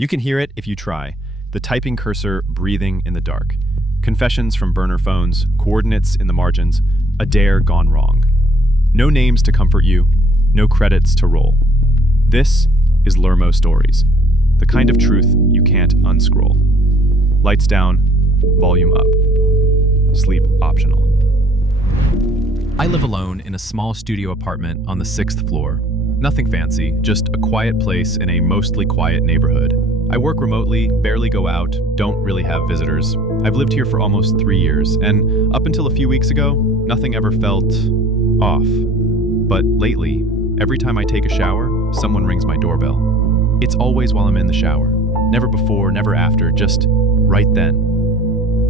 You can hear it if you try. The typing cursor breathing in the dark. Confessions from burner phones, coordinates in the margins, a dare gone wrong. No names to comfort you, no credits to roll. This is Lermo Stories, the kind of truth you can't unscroll. Lights down, volume up. Sleep optional. I live alone in a small studio apartment on the 6th floor. Nothing fancy, just a quiet place in a mostly quiet neighborhood. I work remotely, barely go out, don't really have visitors. I've lived here for almost 3 years, and up until a few weeks ago, nothing ever felt off. But lately, every time I take a shower, someone rings my doorbell. It's always while I'm in the shower. Never before, never after, just right then.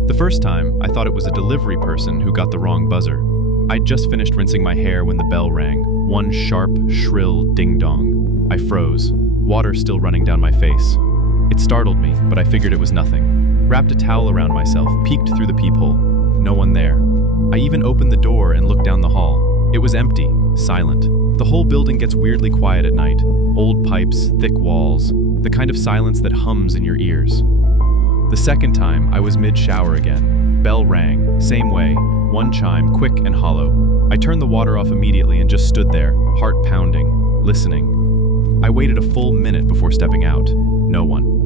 The first time, I thought it was a delivery person who got the wrong buzzer. I'd just finished rinsing my hair when the bell rang. One sharp, shrill ding-dong. I froze, water still running down my face. It startled me, but I figured it was nothing. Wrapped a towel around myself, peeked through the peephole. No one there. I even opened the door and looked down the hall. It was empty, silent. The whole building gets weirdly quiet at night. Old pipes, thick walls, the kind of silence that hums in your ears. The second time, I was mid-shower again. Bell rang, same way, one chime, quick and hollow. I turned the water off immediately and just stood there, heart pounding, listening. I waited a full minute before stepping out. No one.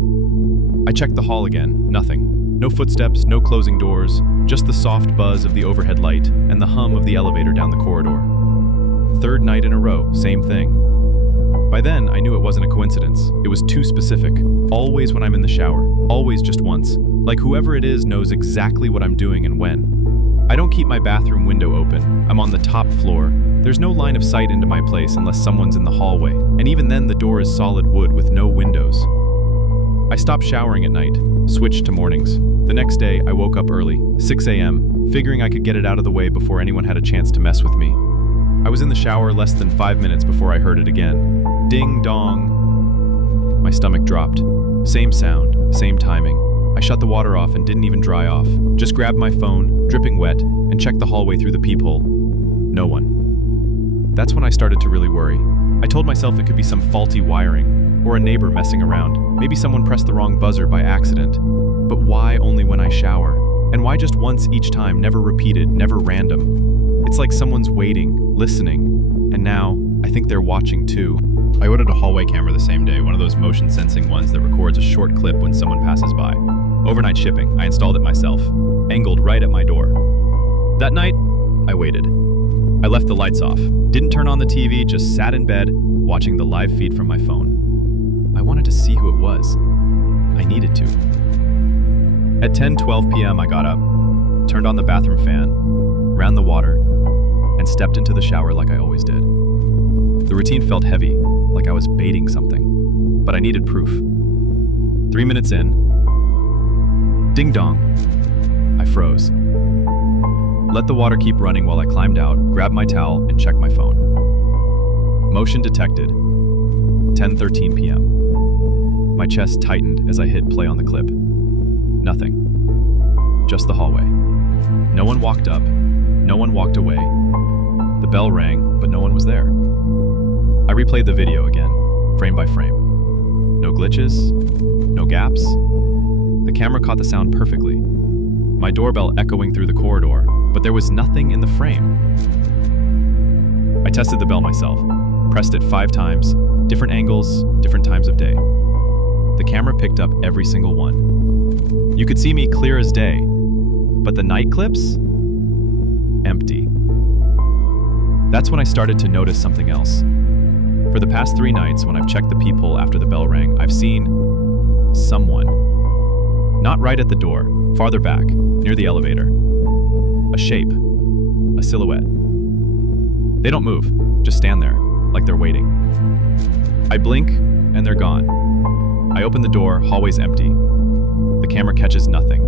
I checked the hall again, nothing. No footsteps, no closing doors, just the soft buzz of the overhead light and the hum of the elevator down the corridor. Third night in a row, same thing. By then, I knew it wasn't a coincidence. It was too specific. Always when I'm in the shower. Always just once. Like whoever it is knows exactly what I'm doing and when. I don't keep my bathroom window open. I'm on the top floor. There's no line of sight into my place unless someone's in the hallway. And even then, the door is solid wood with no windows. I stopped showering at night, switched to mornings. The next day, I woke up early, 6 a.m., figuring I could get it out of the way before anyone had a chance to mess with me. I was in the shower less than 5 minutes before I heard it again. Ding dong. My stomach dropped. Same sound, same timing. I shut the water off and didn't even dry off. Just grabbed my phone, dripping wet, and checked the hallway through the peephole. No one. That's when I started to really worry. I told myself it could be some faulty wiring, or a neighbor messing around. Maybe someone pressed the wrong buzzer by accident. But why only when I shower? And why just once each time, never repeated, never random? It's like someone's waiting, listening, and now I think they're watching too. I ordered a hallway camera the same day, one of those motion sensing ones that records a short clip when someone passes by. Overnight shipping, I installed it myself, angled right at my door. That night, I waited. I left the lights off, didn't turn on the TV, just sat in bed, watching the live feed from my phone. I wanted to see who it was. I needed to. At 10:12 p.m. I got up, turned on the bathroom fan, ran the water, and stepped into the shower like I always did. The routine felt heavy, like I was baiting something, but I needed proof. 3 minutes in, ding dong, I froze. Let the water keep running while I climbed out, grabbed my towel, and checked my phone. Motion detected, 10:13 p.m. My chest tightened as I hit play on the clip. Nothing. Just the hallway. No one walked up, no one walked away. The bell rang, but no one was there. I replayed the video again, frame by frame. No glitches, no gaps. The camera caught the sound perfectly. My doorbell echoing through the corridor, but there was nothing in the frame. I tested the bell myself, pressed it 5 times, different angles, different times of day. The camera picked up every single one. You could see me clear as day, but the night clips? Empty. That's when I started to notice something else. For the past 3 nights, when I've checked the peephole after the bell rang, I've seen someone. Not right at the door, farther back, near the elevator. A shape, a silhouette. They don't move, just stand there, like they're waiting. I blink, and they're gone. I open the door, hallway's empty. The camera catches nothing.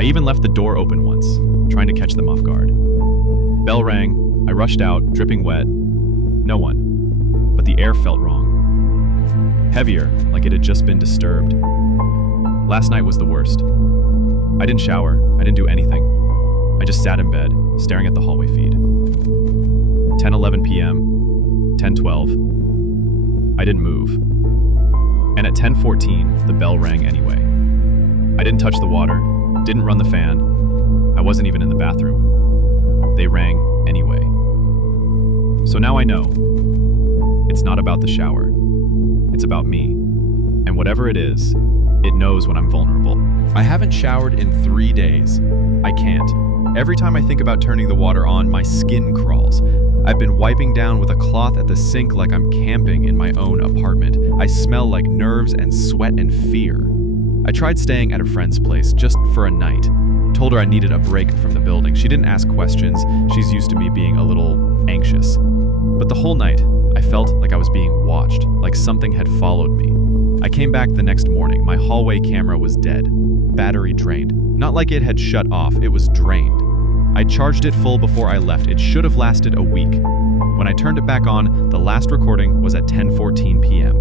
I even left the door open once, trying to catch them off guard. Bell rang, I rushed out, dripping wet. No one. But the air felt wrong. Heavier, like it had just been disturbed. Last night was the worst. I didn't shower, I didn't do anything. I just sat in bed, staring at the hallway feed. 10:11 p.m., 10:12. I didn't move. And at 10:14, the bell rang anyway. I didn't touch the water, didn't run the fan. I wasn't even in the bathroom. They rang anyway. So now I know. It's not about the shower. It's about me. And whatever it is, it knows when I'm vulnerable. I haven't showered in 3 days. I can't. Every time I think about turning the water on, my skin crawls. I've been wiping down with a cloth at the sink like I'm camping in my own apartment. I smell like nerves and sweat and fear. I tried staying at a friend's place just for a night. Told her I needed a break from the building. She didn't ask questions. She's used to me being a little anxious. But the whole night, I felt like I was being watched, like something had followed me. I came back the next morning. My hallway camera was dead. Battery drained. Not like it had shut off, it was drained. I charged it full before I left. It should have lasted a week. When I turned it back on, the last recording was at 10:14 p.m.,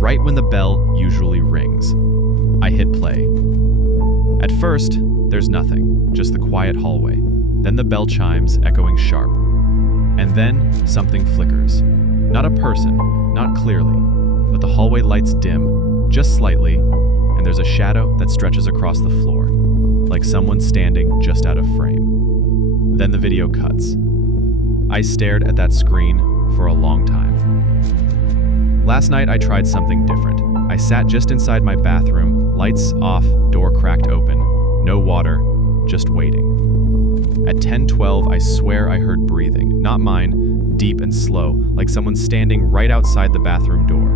right when the bell usually rings. I hit play. At first, there's nothing, just the quiet hallway. Then the bell chimes, echoing sharp. And then something flickers. Not a person, not clearly, but the hallway lights dim, just slightly, and there's a shadow that stretches across the floor, like someone standing just out of frame. Then the video cuts. I stared at that screen for a long time. Last night I tried something different. I sat just inside my bathroom, lights off, door cracked open, no water, just waiting. At 10:12, I swear I heard breathing, not mine, deep and slow, like someone standing right outside the bathroom door.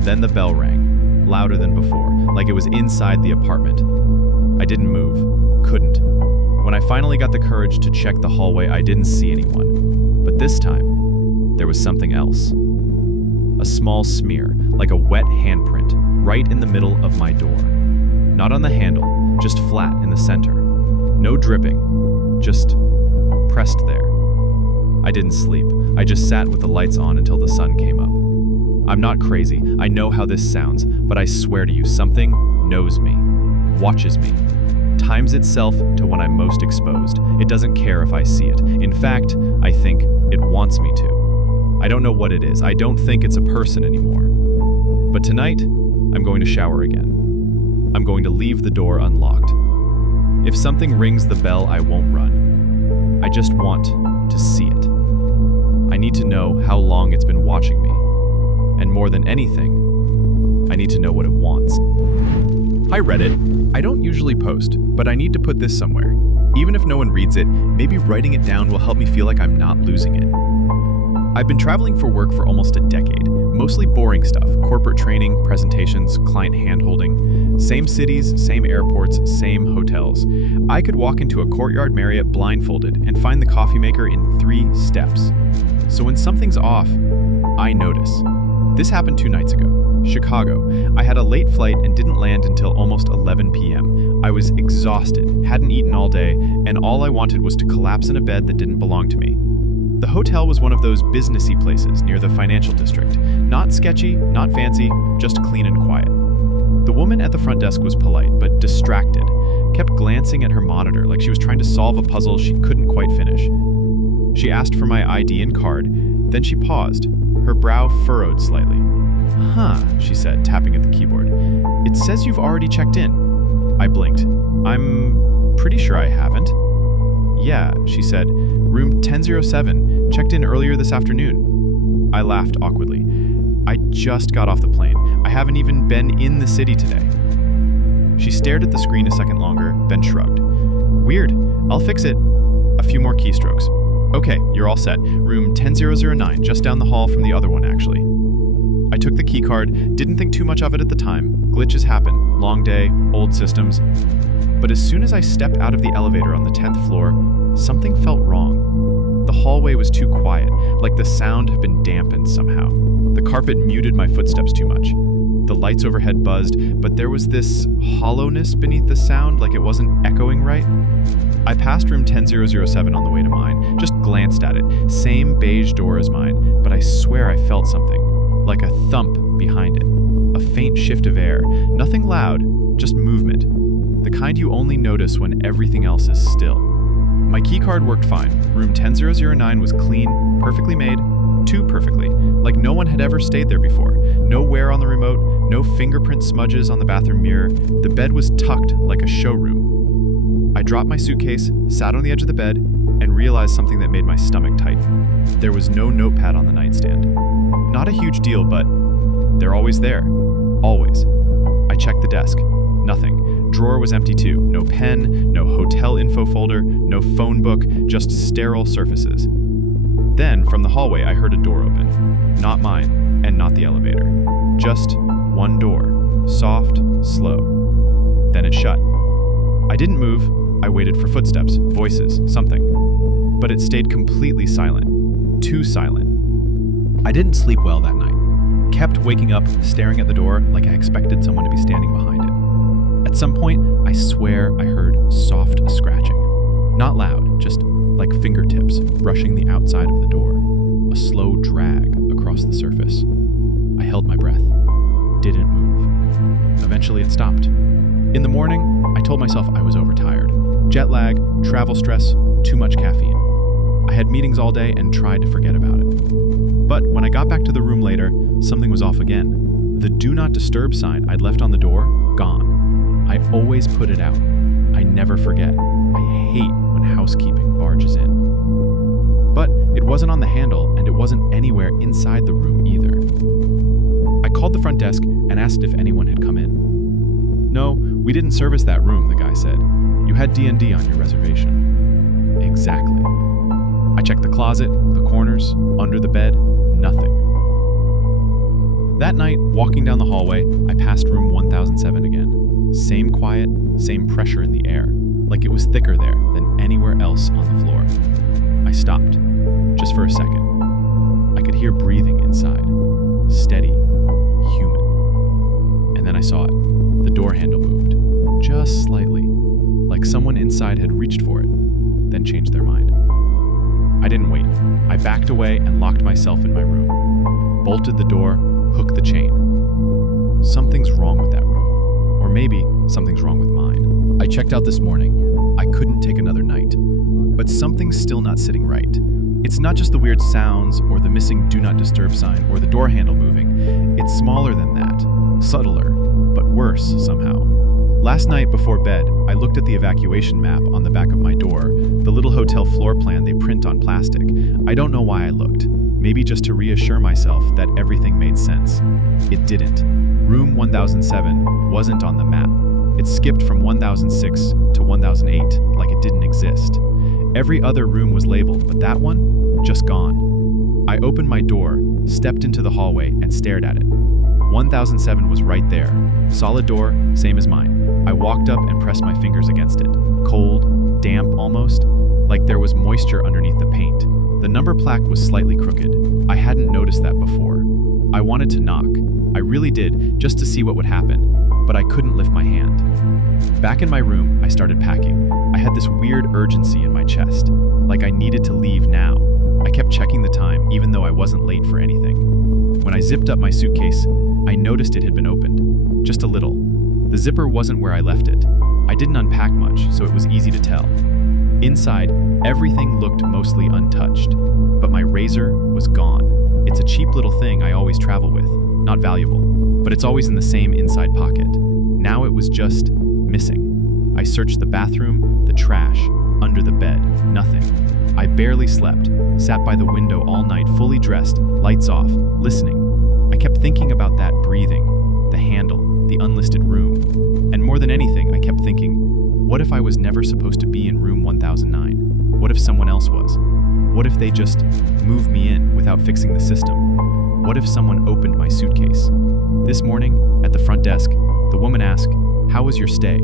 Then the bell rang, louder than before, like it was inside the apartment. I didn't move, couldn't. When I finally got the courage to check the hallway, I didn't see anyone. But this time, there was something else. A small smear, like a wet handprint, right in the middle of my door. Not on the handle, just flat in the center. No dripping, just pressed there. I didn't sleep. I just sat with the lights on until the sun came up. I'm not crazy. I know how this sounds, but I swear to you, something knows me, watches me, times itself to when I'm most exposed. It doesn't care if I see it. In fact, I think it wants me to. I don't know what it is. I don't think it's a person anymore. But tonight, I'm going to shower again. I'm going to leave the door unlocked. If something rings the bell, I won't run. I just want to see it. I need to know how long it's been watching me. And more than anything, I need to know what it wants. Hi Reddit. I don't usually post, but I need to put this somewhere. Even if no one reads it, maybe writing it down will help me feel like I'm not losing it. I've been traveling for work for almost a decade, mostly boring stuff, corporate training, presentations, client hand-holding. Same cities, same airports, same hotels. I could walk into a Courtyard Marriott blindfolded and find the coffee maker in 3 steps. So when something's off, I notice. This happened 2 nights ago. Chicago. I had a late flight and didn't land until almost 11 p.m. I was exhausted, hadn't eaten all day, and all I wanted was to collapse in a bed that didn't belong to me. The hotel was one of those businessy places near the financial district. Not sketchy, not fancy, just clean and quiet. The woman at the front desk was polite, but distracted, kept glancing at her monitor like she was trying to solve a puzzle she couldn't quite finish. She asked for my ID and card, then she paused, her brow furrowed slightly. Huh, she said, tapping at the keyboard. It says you've already checked in. I blinked. I'm pretty sure I haven't. Yeah, she said. Room 1007, checked in earlier this afternoon. I laughed awkwardly. I just got off the plane. I haven't even been in the city today. She stared at the screen a second longer, then shrugged. Weird, I'll fix it. A few more keystrokes. Okay, you're all set. Room 10009, just down the hall from the other one, actually. I took the key card, didn't think too much of it at the time. Glitches happen, long day, old systems. But as soon as I stepped out of the elevator on the 10th floor, something felt wrong. The hallway was too quiet, like the sound had been dampened somehow. The carpet muted my footsteps too much. The lights overhead buzzed, but there was this hollowness beneath the sound, like it wasn't echoing right. I passed room 10007 on the way to mine, just glanced at it. Same beige door as mine, but I swear I felt something, like a thump behind it. A faint shift of air. Nothing loud, just movement. The kind you only notice when everything else is still. My keycard worked fine. Room 10009 was clean, perfectly made, too perfectly, like no one had ever stayed there before. No wear on the remote, No fingerprint smudges on the bathroom mirror. The bed was tucked like a showroom. I dropped my suitcase, sat on the edge of the bed, and realized something that made my stomach tighten. There was no notepad on the nightstand. Not a huge deal, but they're always there. Always. I checked the desk. Nothing. Drawer was empty too. No pen, no hotel info folder, no phone book, just sterile surfaces. Then, from the hallway, I heard a door open. Not mine, and not the elevator. Just one door. Soft, slow. Then it shut. I didn't move. I waited for footsteps, voices, something. But it stayed completely silent. Too silent. I didn't sleep well that night. Kept waking up, staring at the door like I expected someone to be standing behind it. At some point, I swear I heard soft scratching. Not loud, just like fingertips brushing the outside of the door. A slow drag across the surface. I held my breath. Didn't move. Eventually it stopped. In the morning, I told myself I was overtired. Jet lag, travel stress, too much caffeine. I had meetings all day and tried to forget about it. But when I got back to the room later, something was off again. The do not disturb sign I'd left on the door, gone. I always put it out. I never forget. I hate when housekeeping barges in. But it wasn't on the handle, and it wasn't anywhere inside the room either. I called the front desk and asked if anyone had come in. No, we didn't service that room, the guy said. You had D&D on your reservation. Exactly. I checked the closet, the corners, under the bed, nothing. That night, walking down the hallway, I passed room 1007 again. Same quiet, same pressure in the air, like it was thicker there than anywhere else on the floor. I stopped, just for a second. I could hear breathing inside, steady, human. And then I saw it. The door handle moved, just slightly, like someone inside had reached for it, then changed their mind. I didn't wait. I backed away and locked myself in my room. Bolted the door, hooked the chain. Something's wrong with that room. Or maybe something's wrong with mine. I checked out this morning. I couldn't take another night. But something's still not sitting right. It's not just the weird sounds, or the missing do not disturb sign, or the door handle moving. It's smaller than that. Subtler, but worse somehow. Last night before bed, I looked at the evacuation map on the back of my door, the little hotel floor plan they print on plastic. I don't know why I looked. Maybe just to reassure myself that everything made sense. It didn't. Room 1007 wasn't on the map. It skipped from 1006 to 1008 like it didn't exist. Every other room was labeled, but that one? Just gone. I opened my door, stepped into the hallway, and stared at it. 1007 was right there. Solid door, same as mine. I walked up and pressed my fingers against it. Cold, damp almost, like there was moisture underneath the paint. The number plaque was slightly crooked. I hadn't noticed that before. I wanted to knock. I really did, just to see what would happen, but I couldn't lift my hand. Back in my room, I started packing. I had this weird urgency in my chest, like I needed to leave now. I kept checking the time, even though I wasn't late for anything. When I zipped up my suitcase, I noticed it had been opened, just a little. The zipper wasn't where I left it. I didn't unpack much, so it was easy to tell. Inside, everything looked mostly untouched, but my razor was gone. It's a cheap little thing I always travel with, not valuable, but it's always in the same inside pocket. Now it was just missing. I searched the bathroom, the trash, under the bed, nothing. I barely slept, sat by the window all night fully dressed, lights off, listening. I kept thinking about that breathing, the handle, the unlisted room. And more than anything, I kept thinking, what if I was never supposed to be in room 1009? What if someone else was? What if they just moved me in without fixing the system? What if someone opened my suitcase? This morning, at the front desk, the woman asked, "How was your stay?"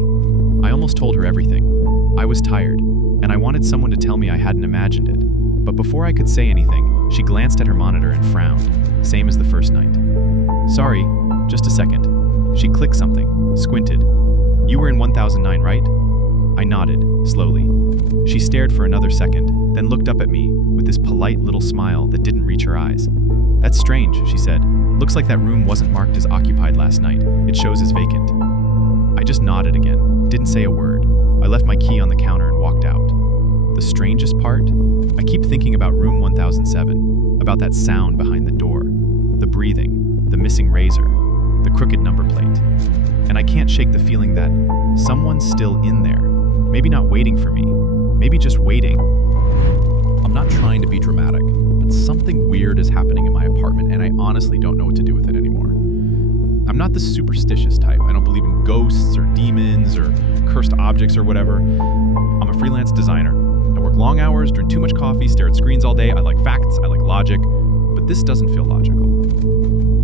I almost told her everything. I was tired, and I wanted someone to tell me I hadn't imagined it. But before I could say anything, she glanced at her monitor and frowned, same as the first night. "Sorry, just a second." She clicked something, squinted. "You were in 1009, right?" I nodded, slowly. She stared for another second, then looked up at me with this polite little smile that didn't reach her eyes. "That's strange," she said. "Looks like that room wasn't marked as occupied last night. It shows as vacant." I just nodded again, didn't say a word. I left my key on the counter and walked out. The strangest part? I keep thinking about room 1007, about that sound behind the door, the breathing, the missing razor. the crooked number plate. And I can't shake the feeling that someone's still in there. Maybe not waiting for me, maybe just waiting. I'm not trying to be dramatic, but something weird is happening in my apartment, and I honestly don't know what to do with it anymore. I'm not the superstitious type. I don't believe in ghosts or demons or cursed objects or whatever. I'm a freelance designer. I work long hours, drink too much coffee, stare at screens all day. I like facts, I like logic, but this doesn't feel logical.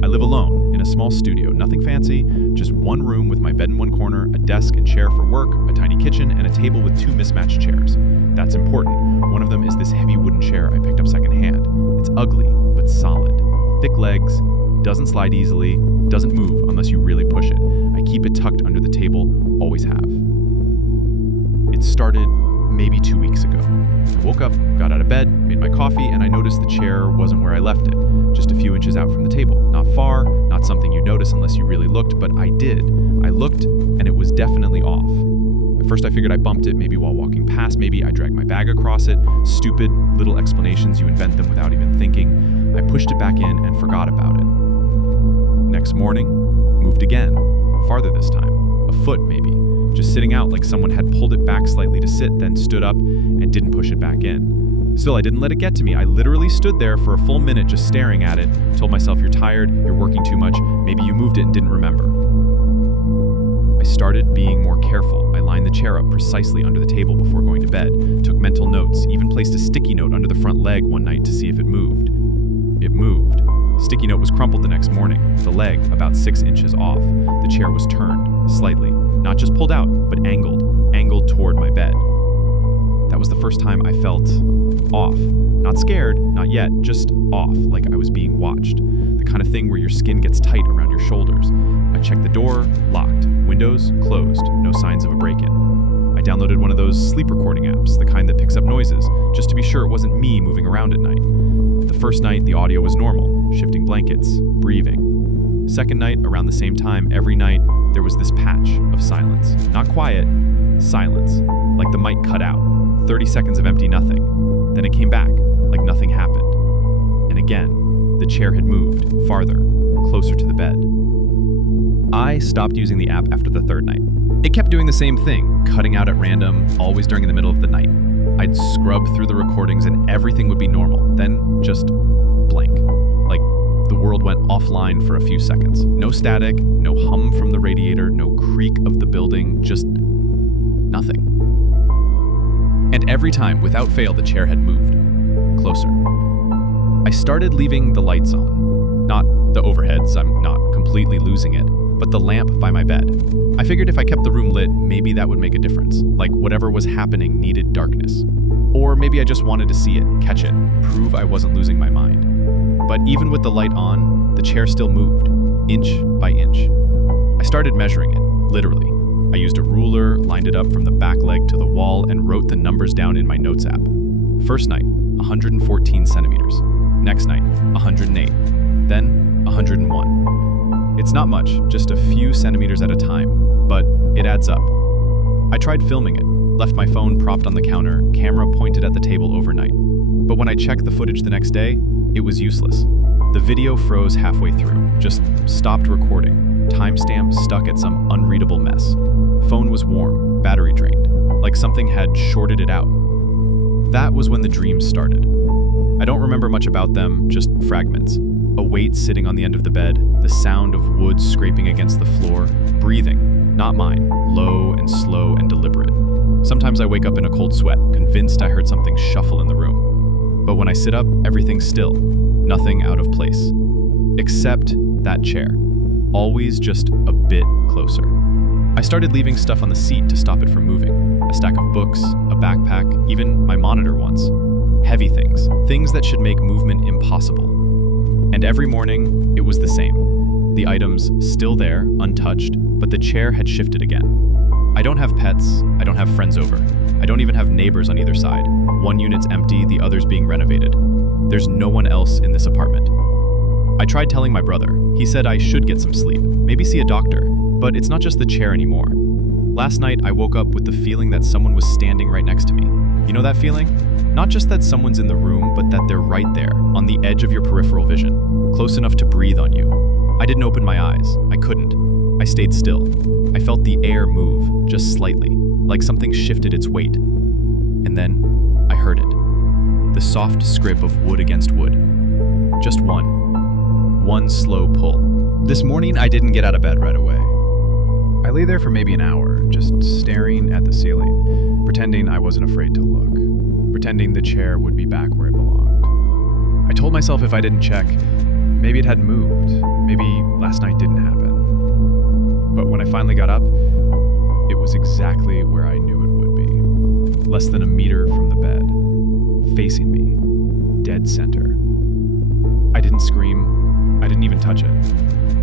I live alone in a small studio, nothing fancy, just one room with my bed in one corner, a desk and chair for work, a tiny kitchen, and a table with two mismatched chairs. That's important. One of them is this heavy wooden chair I picked up secondhand. It's ugly, but solid. Thick legs, doesn't slide easily, doesn't move unless you really push it. I keep it tucked under the table, always have. It started maybe 2 weeks ago. I woke up, got out of bed, made my coffee, and I noticed the chair wasn't where I left it, just a few inches out from the table. Not far, not something you notice unless you really looked, but I did. I looked, and it was definitely off. At first I figured I bumped it, maybe while walking past, maybe I dragged my bag across it. Stupid little explanations, you invent them without even thinking. I pushed it back in and forgot about it. Next morning, moved again, farther this time, a foot maybe, just sitting out like someone had pulled it back slightly to sit, then stood up and didn't push it back in. Still, I didn't let it get to me. I literally stood there for a full minute just staring at it, told myself you're tired, you're working too much, maybe you moved it and didn't remember. I started being more careful. I lined the chair up precisely under the table before going to bed, took mental notes, even placed a sticky note under the front leg one night to see if it moved. It moved. Sticky note was crumpled the next morning, the leg about 6 inches off. The chair was turned, slightly, not just pulled out, but angled toward my bed. That was the first time I felt off. Not scared, not yet, just off, like I was being watched. The kind of thing where your skin gets tight around your shoulders. I checked the door, locked. Windows, closed. No signs of a break-in. I downloaded one of those sleep recording apps, the kind that picks up noises, just to be sure it wasn't me moving around at night. The first night, the audio was normal, shifting blankets, breathing. Second night, around the same time, every night, there was this patch of silence. Not quiet, silence. Like the mic cut out. 30 seconds of empty nothing. Then it came back, like nothing happened. And again, the chair had moved, farther, closer to the bed. I stopped using the app after the third night. It kept doing the same thing, cutting out at random, always during the middle of the night. I'd scrub through the recordings and everything would be normal, then just blank. Like the world went offline for a few seconds. No static, no hum from the radiator, no creak of the building, just nothing. And every time, without fail, the chair had moved. Closer. I started leaving the lights on. Not the overheads, I'm not completely losing it, but the lamp by my bed. I figured if I kept the room lit, maybe that would make a difference. Like whatever was happening needed darkness. Or maybe I just wanted to see it, catch it, prove I wasn't losing my mind. But even with the light on, the chair still moved, inch by inch. I started measuring it, literally. I used a ruler, lined it up from the back leg to the wall, and wrote the numbers down in my notes app. First night, 114 centimeters. Next night, 108. Then, 101. It's not much, just a few centimeters at a time, but it adds up. I tried filming it, left my phone propped on the counter, camera pointed at the table overnight. But when I checked the footage the next day, it was useless. The video froze halfway through, just stopped recording. Timestamp stuck at some unreadable mess. Phone was warm, battery drained, like something had shorted it out. That was when the dreams started. I don't remember much about them, just fragments. A weight sitting on the end of the bed, the sound of wood scraping against the floor, breathing, not mine, low and slow and deliberate. Sometimes I wake up in a cold sweat, convinced I heard something shuffle in the room. But when I sit up, everything's still, nothing out of place. Except that chair, always just a bit closer. I started leaving stuff on the seat to stop it from moving. A stack of books, a backpack, even my monitor once. Heavy things, things that should make movement impossible. And every morning, it was the same. The items still there, untouched, but the chair had shifted again. I don't have pets, I don't have friends over. I don't even have neighbors on either side. One unit's empty, the other's being renovated. There's no one else in this apartment. I tried telling my brother. He said I should get some sleep, maybe see a doctor, but it's not just the chair anymore. Last night, I woke up with the feeling that someone was standing right next to me. You know that feeling? Not just that someone's in the room, but that they're right there, on the edge of your peripheral vision, close enough to breathe on you. I didn't open my eyes. I couldn't. I stayed still. I felt the air move, just slightly, like something shifted its weight. And then I heard it. The soft scrape of wood against wood. Just one slow pull. This morning, I didn't get out of bed right away. I lay there for maybe an hour, just staring at the ceiling, pretending I wasn't afraid to look, pretending the chair would be back where it belonged. I told myself if I didn't check, maybe it hadn't moved, maybe last night didn't happen. But when I finally got up, it was exactly where I knew it would be. Less than a meter from the bed, facing me, dead center. I didn't scream, I didn't even touch it.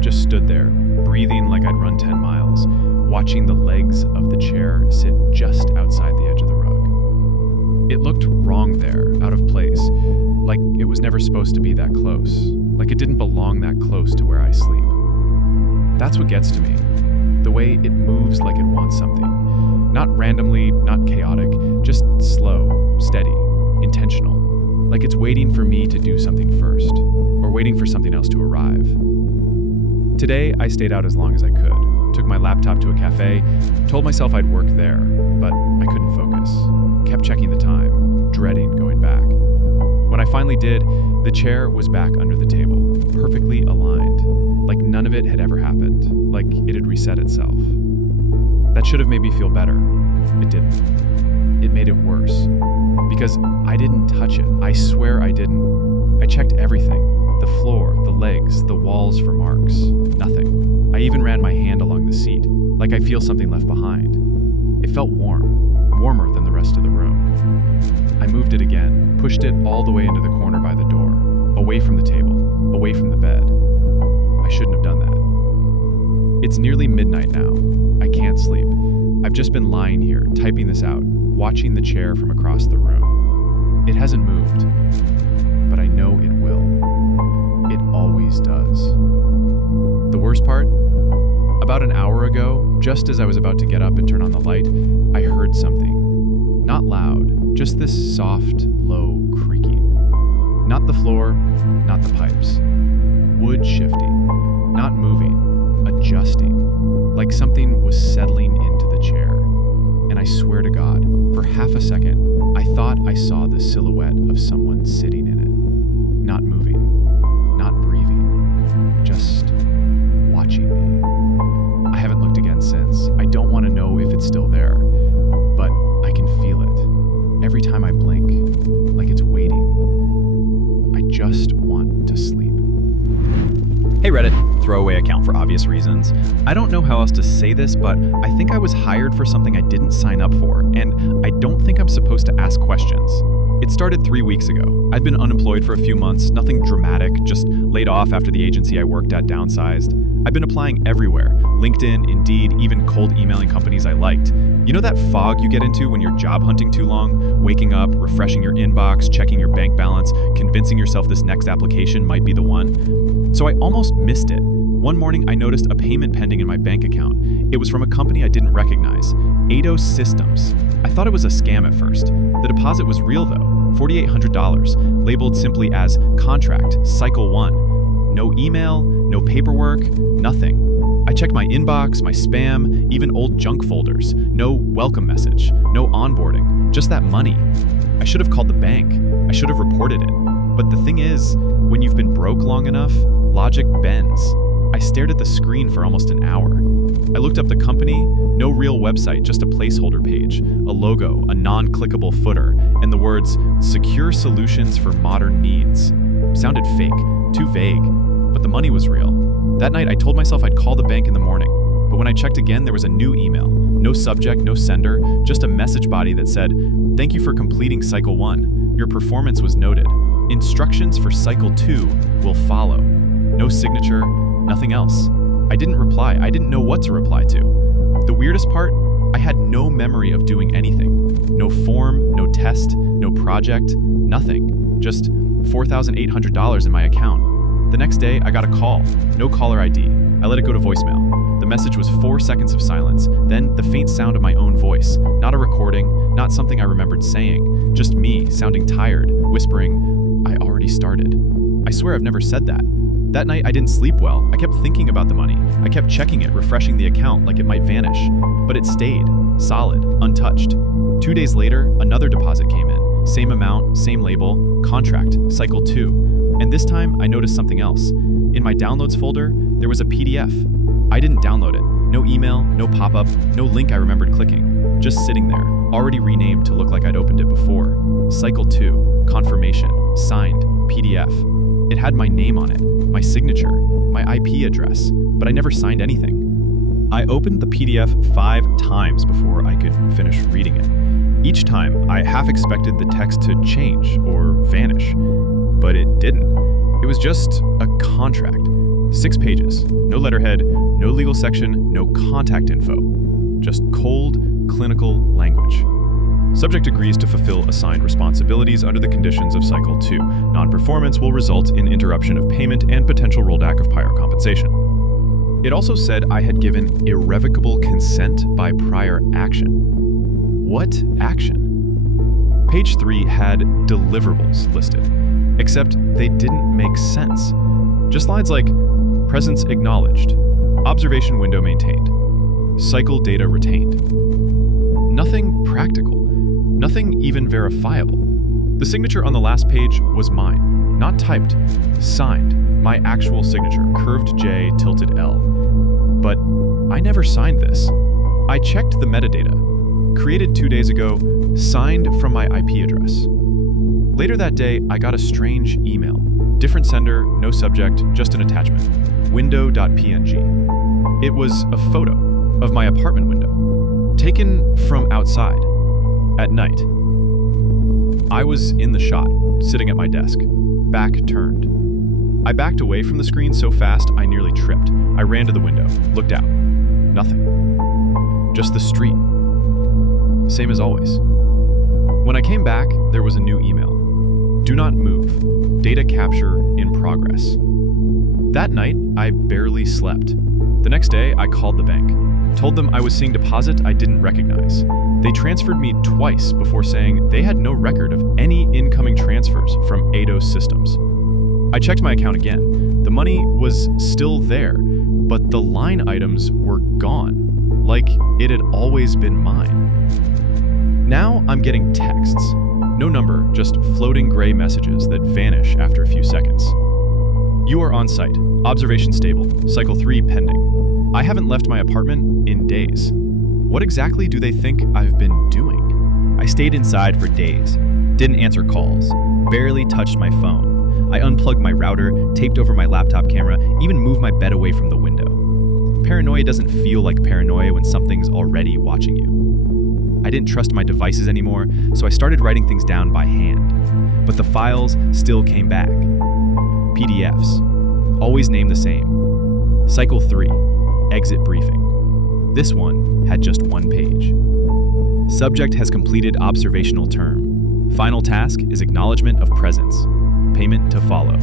Just stood there, breathing like I'd run 10 miles, watching the legs of the chair sit just outside the edge of the rug. It looked wrong there, out of place, like it was never supposed to be that close, like it didn't belong that close to where I sleep. That's what gets to me, the way it moves like it wants something. Not randomly, not chaotic, just slow, steady, intentional, like it's waiting for me to do something first, or waiting for something else to arrive. Today, I stayed out as long as I could, took my laptop to a cafe, told myself I'd work there, but I couldn't focus. Kept checking the time, dreading going back. When I finally did, the chair was back under the table, perfectly aligned, like none of it had ever happened, like it had reset itself. That should have made me feel better. It didn't. It made it worse. Because I didn't touch it. I swear I didn't. I checked everything. The floor, the legs, the walls for marks. Nothing. I even ran my hand along the seat, like I feel something left behind. It felt warm, warmer than the rest of the room. I moved it again, pushed it all the way into the corner by the door, away from the table, away from the bed. I shouldn't have done that. It's nearly midnight now. I can't sleep. I've just been lying here, typing this out, watching the chair from across the room. It hasn't moved, but I know it will. It always does. The worst part? About an hour ago, just as I was about to get up and turn on the light, I heard something. Not loud, just this soft, low creaking. Not the floor, not the pipes. Wood shifting, not moving, adjusting, like something was settling into the chair. And I swear to God, for half a second, I thought I saw the silhouette of someone sitting in it. Not moving, not breathing, just watching me. I haven't looked again since. I don't want to know if it's still there, but I can feel it. Every time I blink, like it's waiting. I just want to sleep. Hey Reddit, throwaway account for obvious reasons. I don't know how else to say this, but I think I was hired for something I didn't sign up for, and I don't think I'm supposed to ask questions. It started 3 weeks ago. I'd been unemployed for a few months, nothing dramatic, just laid off after the agency I worked at downsized. I've been applying everywhere, LinkedIn, Indeed, even cold emailing companies I liked. You know that fog you get into when you're job hunting too long? Waking up, refreshing your inbox, checking your bank balance, convincing yourself this next application might be the one? So I almost missed it. One morning, I noticed a payment pending in my bank account. It was from a company I didn't recognize, Eidos Systems. I thought it was a scam at first. The deposit was real though, $4,800, labeled simply as contract, cycle 1. No email, no paperwork, nothing. I checked my inbox, my spam, even old junk folders. No welcome message, no onboarding, just that money. I should have called the bank. I should have reported it. But the thing is, when you've been broke long enough, logic bends. I stared at the screen for almost an hour. I looked up the company, no real website, just a placeholder page, a logo, a non-clickable footer, and the words, "Secure Solutions for Modern Needs." Sounded fake, too vague, but the money was real. That night, I told myself I'd call the bank in the morning, but when I checked again, there was a new email. No subject, no sender, just a message body that said, "Thank you for completing Cycle 1. Your performance was noted. Instructions for Cycle 2 will follow." No signature, nothing else. I didn't reply. I didn't know what to reply to. The weirdest part, I had no memory of doing anything. No form, no test, no project, nothing. Just $4,800 in my account. The next day, I got a call. No caller ID. I let it go to voicemail. The message was 4 seconds of silence, then the faint sound of my own voice. Not a recording, not something I remembered saying. Just me, sounding tired, whispering, "I already started." I swear I've never said that. That night, I didn't sleep well. I kept thinking about the money. I kept checking it, refreshing the account like it might vanish. But it stayed, solid, untouched. 2 days later, another deposit came in. Same amount, same label, contract, cycle 2. And this time, I noticed something else. In my downloads folder, there was a PDF. I didn't download it. No email, no pop-up, no link I remembered clicking. Just sitting there, already renamed to look like I'd opened it before. Cycle 2, confirmation, signed, PDF. It had my name on it, my signature, my IP address, but I never signed anything. I opened the PDF 5 times before I could finish reading it. Each time, I half expected the text to change or vanish, but it didn't. It was just a contract. 6 pages, no letterhead, no legal section, no contact info. Just cold, clinical language. Subject agrees to fulfill assigned responsibilities under the conditions of Cycle 2. Non-performance will result in interruption of payment and potential rollback of prior compensation. It also said I had given irrevocable consent by prior action. What action? Page 3 had deliverables listed, except they didn't make sense. Just lines like, presence acknowledged, observation window maintained, cycle data retained. Nothing practical. Nothing even verifiable. The signature on the last page was mine, not typed, signed, my actual signature, curved J, tilted L. But I never signed this. I checked the metadata. Created 2 days ago, signed from my IP address. Later that day, I got a strange email. Different sender, no subject, just an attachment. Window.png. It was a photo of my apartment window, taken from outside. At night. I was in the shot, sitting at my desk, back turned. I backed away from the screen so fast I nearly tripped. I ran to the window, looked out. Nothing. Just the street. Same as always. When I came back, there was a new email. Do not move. Data capture in progress. That night, I barely slept. The next day, I called the bank. Told them I was seeing deposit I didn't recognize. They transferred me twice before saying they had no record of any incoming transfers from ADOS systems. I checked my account again. The money was still there, but the line items were gone, like it had always been mine. Now I'm getting texts. No number, just floating gray messages that vanish after a few seconds. You are on site. Observation stable. Cycle 3 pending. I haven't left my apartment in days. What exactly do they think I've been doing? I stayed inside for days, didn't answer calls, barely touched my phone. I unplugged my router, taped over my laptop camera, even moved my bed away from the window. Paranoia doesn't feel like paranoia when something's already watching you. I didn't trust my devices anymore, so I started writing things down by hand. But the files still came back. PDFs, always named the same. Cycle 3, exit briefing. This one had just 1 page. Subject has completed observational term. Final task is acknowledgement of presence. Payment to follow.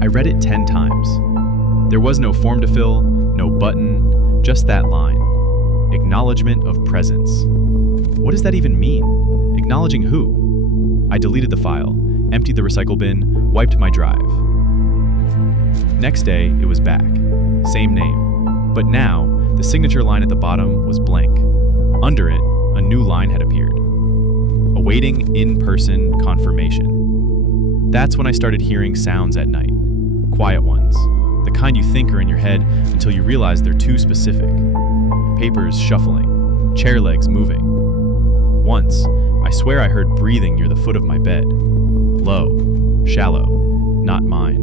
I read it 10 times. There was no form to fill, no button, just that line. Acknowledgement of presence. What does that even mean? Acknowledging who? I deleted the file, emptied the recycle bin, wiped my drive. Next day, it was back. Same name. But now, the signature line at the bottom was blank. Under it, a new line had appeared. Awaiting in-person confirmation. That's when I started hearing sounds at night. Quiet ones. The kind you think are in your head until you realize they're too specific. Papers shuffling. Chair legs moving. Once, I swear I heard breathing near the foot of my bed. Low. Shallow. Not mine.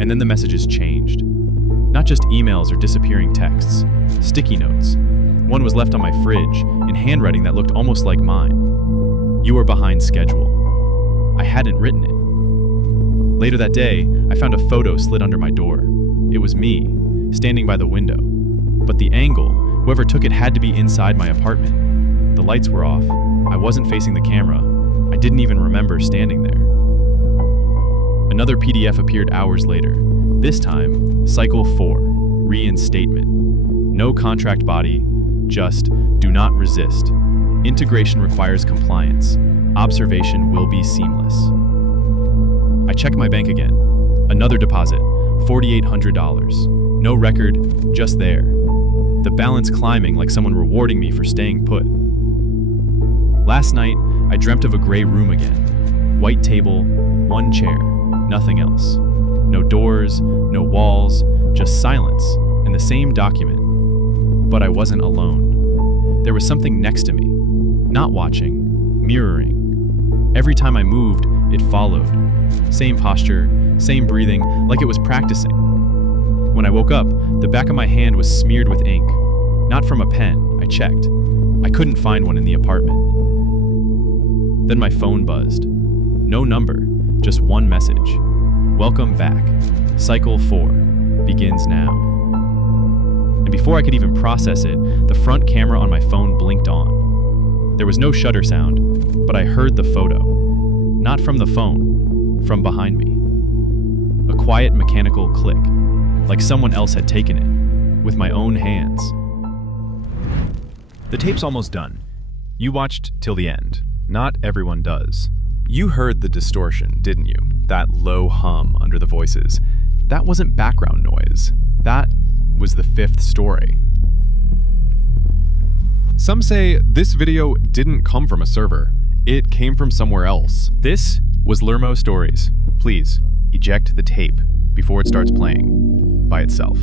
And then the messages changed. Not just emails or disappearing texts, sticky notes. One was left on my fridge, in handwriting that looked almost like mine. You are behind schedule. I hadn't written it. Later that day, I found a photo slid under my door. It was me, standing by the window. But the angle, whoever took it had to be inside my apartment. The lights were off. I wasn't facing the camera. I didn't even remember standing there. Another PDF appeared hours later. This time, Cycle 4, reinstatement. No contract body, just do not resist. Integration requires compliance. Observation will be seamless. I checked my bank again. Another deposit, $4,800. No record, just there. The balance climbing like someone rewarding me for staying put. Last night, I dreamt of a gray room again. White table, one chair, nothing else. No doors, no walls, just silence and the same document. But I wasn't alone. There was something next to me, not watching, mirroring. Every time I moved, it followed. Same posture, same breathing, like it was practicing. When I woke up, the back of my hand was smeared with ink. Not from a pen, I checked. I couldn't find one in the apartment. Then my phone buzzed. No number, just one message. Welcome back. Cycle 4 begins now. And before I could even process it, the front camera on my phone blinked on. There was no shutter sound, but I heard the photo. Not from the phone, from behind me. A quiet mechanical click, like someone else had taken it, with my own hands. The tape's almost done. You watched till the end. Not everyone does. You heard the distortion, didn't you? That low hum under the voices. That wasn't background noise. That was the fifth story. Some say this video didn't come from a server. It came from somewhere else. This was Lermo Stories. Please, eject the tape before it starts playing by itself.